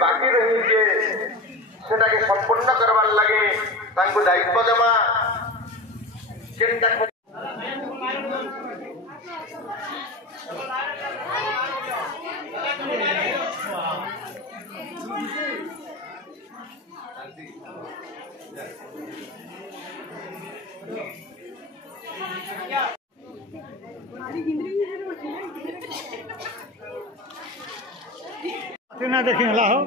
बाकी रही जे सेटाके संपूर्ण करवार लगे तांको दायित्व देवा केनटा ना देखे हला हो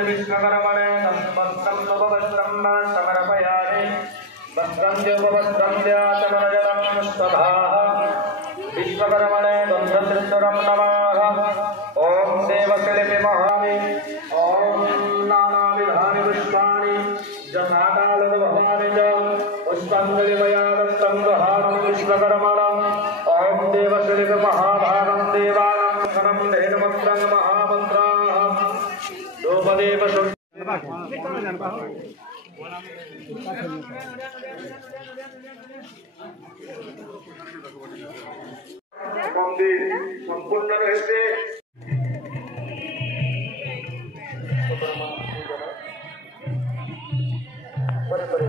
विश्वकर्मणे वस्त्रं नववस्त्रं समर्पयामि वस्त्रं देववस्त्रं द्यातमनजलं स्वधाः विश्वकर्मणे गन्धत्रिस्वरं नमः ॐ देवशिल्पे महामि ॐ नानाविधानि पुष्पाणि यथाकालभवानि च पुष्पाञ्जलिमया दत्तं गृहाणं विश्वकर्मणम् ॐ देवशिल्पे महाभागं देवानां धनं धेनुमन्त्रं महामन्त्राः द्रौपदेव मंदिर संपूर्ण रहे बड़े बड़े